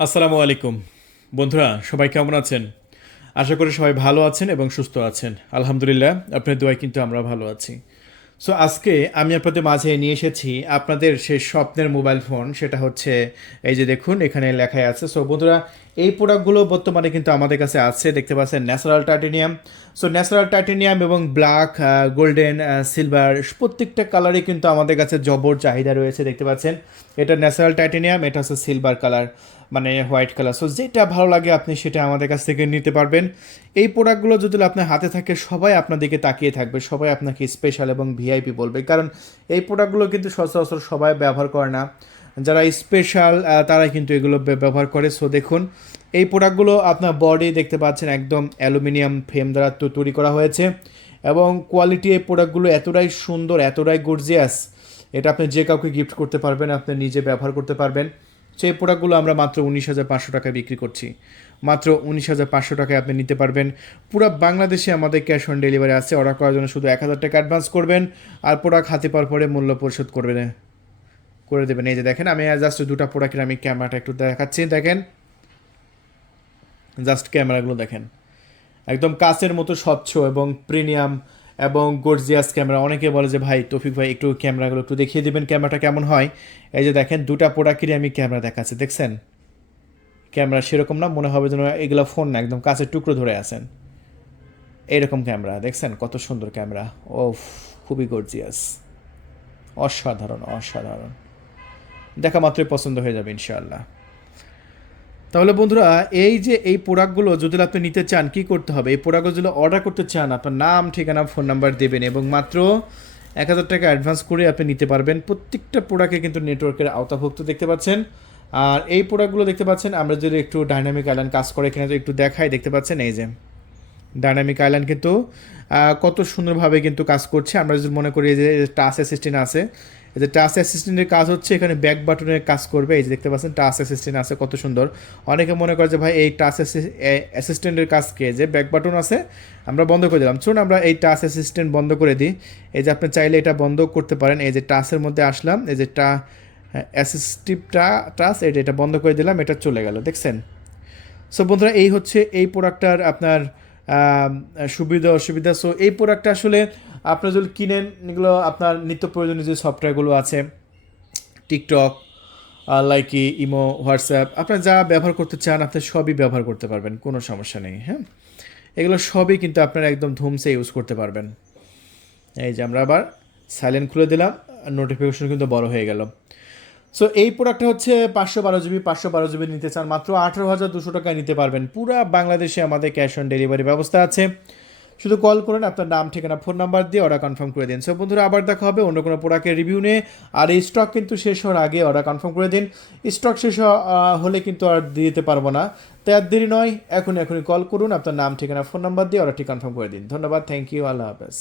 আসসালামু আলাইকুম বন্ধুরা, সবাই কেমন আছেন? আশা করি সবাই ভালো আছেন এবং সুস্থ আছেন। আলহামদুলিল্লাহ, আপনার দোয়ায় কিন্তু আমরা ভালো আছি। সো আজকে আমি আপনাদের মাঝে নিয়ে এসেছি আপনাদের সেই স্বপ্নের মোবাইল ফোন, সেটা হচ্ছে এই যে দেখুন এখানে লেখাই আছে। সো বন্ধুরা, এই প্রোডাক্টগুলো বর্তমানে কিন্তু আমাদের কাছে আছে, দেখতে পাচ্ছেন natural titanium. So natural titanium এবং ব্ল্যাক, গোল্ডেন, সিলভার প্রত্যেকটা কালারই কিন্তু আমাদের কাছে জবর চাহিদা রয়েছে, দেখতে পাচ্ছেন। এটা ন্যাচারাল টাইটেনিয়াম, এটা হচ্ছে সিলভার কালার, মানে হোয়াইট কালার। সো যেটা ভালো লাগে আপনি সেটা আমাদের কাছ থেকে নিতে পারবেন। এই প্রোডাক্টগুলো যদি আপনার হাতে থাকে, সবাই আপনার দিকে তাকিয়ে থাকবে, সবাই আপনাকে স্পেশাল এবং ভিআইপি বলবে, কারণ এই প্রোডাক্টগুলো কিন্তু সচরাচর সবাই ব্যবহার করে না। যারা স্পেশাল তারাই কিন্তু এগুলো ব্যবহার করে। সো দেখুন, এই প্রোডাক্টগুলো আপনার বডি দেখতে পাচ্ছেন একদম অ্যালুমিনিয়াম ফ্রেম দ্বারা তৈরি করা হয়েছে, এবং কোয়ালিটি এই প্রোডাক্টগুলো এতটাই সুন্দর, এতটাই গর্জিয়াস, এটা আপনি যে কাউকে গিফট করতে পারবেন, আপনি নিজে ব্যবহার করতে পারবেন। সেই প্রোডাক্টগুলো আমরা মাত্র 19,500 টাকায় বিক্রি করছি। মাত্র 19,500 টাকায় আপনি নিতে পারবেন। পুরো বাংলাদেশে আমাদের ক্যাশ অন ডেলিভারি আছে। অর্ডার করার জন্য শুধু 1,000 টাকা অ্যাডভান্স করবেন, আর প্রোডাক্ট হাতে পাওয়ার পরে মূল্য পরিশোধ করবেন, করে দেবেন। এই যে দেখেন, আমি জাস্ট দুটো প্রোডাক্টের আমি ক্যামেরাটা একটু দেখাচ্ছি, দেখেন। জাস্ট ক্যামেরাগুলো দেখেন, একদম কাচের মতো স্বচ্ছ এবং প্রিমিয়াম এবং গর্জিয়াস ক্যামেরা। অনেকে বলে যে ভাই তৌফিক ভাই একটু ক্যামেরাগুলো একটু দেখিয়ে দেবেন, ক্যামেরাটা কেমন হয়। এই যে দেখেন, দুটা প্রোডাক্টেরই আমি ক্যামেরা দেখাচ্ছি, দেখছেন। ক্যামেরা সেরকম না, মনে হবে যেন এগুলো ফোন না, একদম কাছের টুকরো ধরে আছেন। এইরকম ক্যামেরা দেখছেন, কত সুন্দর ক্যামেরা। ও, খুবই গর্জিয়াস, অসাধারণ অসাধারণ। দেখা মাত্রই পছন্দ হয়ে যাবে ইনশাআল্লাহ। তাহলে বন্ধুরা, এই যে এই প্রোডাক্টগুলো যদি আপনি নিতে চান, কি করতে হবে? এই প্রোডাক্টগুলো যদি অর্ডার করতে চান, আপনার নাম, ঠিকানা, ফোন নাম্বার দেবেন, এবং মাত্র 1,000 টাকা অ্যাডভান্স করে আপনি নিতে পারবেন। প্রত্যেকটা প্রোডাক্টে কিন্তু নেটওয়ার্কের আওতাভুক্ত, দেখতে পাচ্ছেন। আর এই প্রোডাক্টগুলো দেখতে পাচ্ছেন, আমরা যদি একটু ডাইনামিক আইল্যান্ড কাজ করে কিনা একটু দেখাই, দেখতে পাচ্ছেন এই যে ডাইনামিক আইল্যান্ড কিন্তু কত সুন্দরভাবে কিন্তু কাজ করছে। আমরা যদি মনে করি যে টাচ অ্যাসিস্ট্যান্ট আছে, এই যে টাচ অ্যাসিস্ট্যান্টের কাজ হচ্ছে এখানে ব্যাক বাটনের কাজ করবে। এই যে দেখতে পাচ্ছেন টাচ অ্যাসিস্ট্যান্ট আছে, কত সুন্দর। অনেকে মনে করে যে ভাই এই টাচ অ্যাসিস্ট্যান্টের কাজ কে, যে ব্যাক বাটন আছে আমরা বন্ধ করে দিলাম। চলুন আমরা এই টাচ অ্যাসিস্ট্যান্ট বন্ধ করে দিই। এই যে আপনি চাইলে এটা বন্ধ করতে পারেন। এই যে টাচের মধ্যে আসলাম, এই যে অ্যাসিস্টিভটা টাচ, এটা বন্ধ করে দিলাম, এটা চলে গেল, দেখছেন। সো বন্ধুরা, এই হচ্ছে এই প্রোডাক্টটার আপনার আম, সুবিধা অসুবিধা। সো এই প্রোডাক্টটা আসলে আপনারা যদি কিনেন, এগুলো আপনার নিত্য প্রয়োজনীয় যে সফটওয়্যারগুলো আছে, টিকটক, লাইকি, ইমো, হোয়াটসঅ্যাপ, আপনার যা ব্যবহার করতে চান আপনি সবই ব্যবহার করতে পারবেন, কোনো সমস্যা নেই। হ্যাঁ, এগুলো সবই কিন্তু আপনারা একদম ধুমসে ইউজ করতে পারবেন। এই যে আমরা আবার সাইলেন্ট খুলে দিলাম, নোটিফিকেশন কিন্তু বড় হয়ে গেল। সো এই প্রোডাক্টটা হচ্ছে 512 জিবি। 512 জিবি নিতে চান মাত্র 18,200 টাকায় নিতে পারবেন। পুরা বাংলাদেশে আমাদের ক্যাশ অন ডেলিভারি ব্যবস্থা আছে। শুধু কল করেন, আপনার নাম, ঠিকানা, ফোন নাম্বার দিয়ে অর্ডার কনফার্ম করে দিন। সো বন্ধুরা, আবার দেখা হবে অন্য কোনো প্রোডাক্টের রিভিউ নিয়ে। আর এই স্টক কিন্তু শেষ হওয়ার আগে অর্ডার কনফার্ম করে দিন। স্টক শেষ হলে কিন্তু আর দিতে পারবো না, তাই আর দেরি নয়, এখনই কল করুন, আপনার নাম, ঠিকানা, ফোন নাম্বার দিয়ে অর্ডারটি কনফার্ম করে দিন। ধন্যবাদ, থ্যাংক ইউ, আল্লাহ হাফেজ।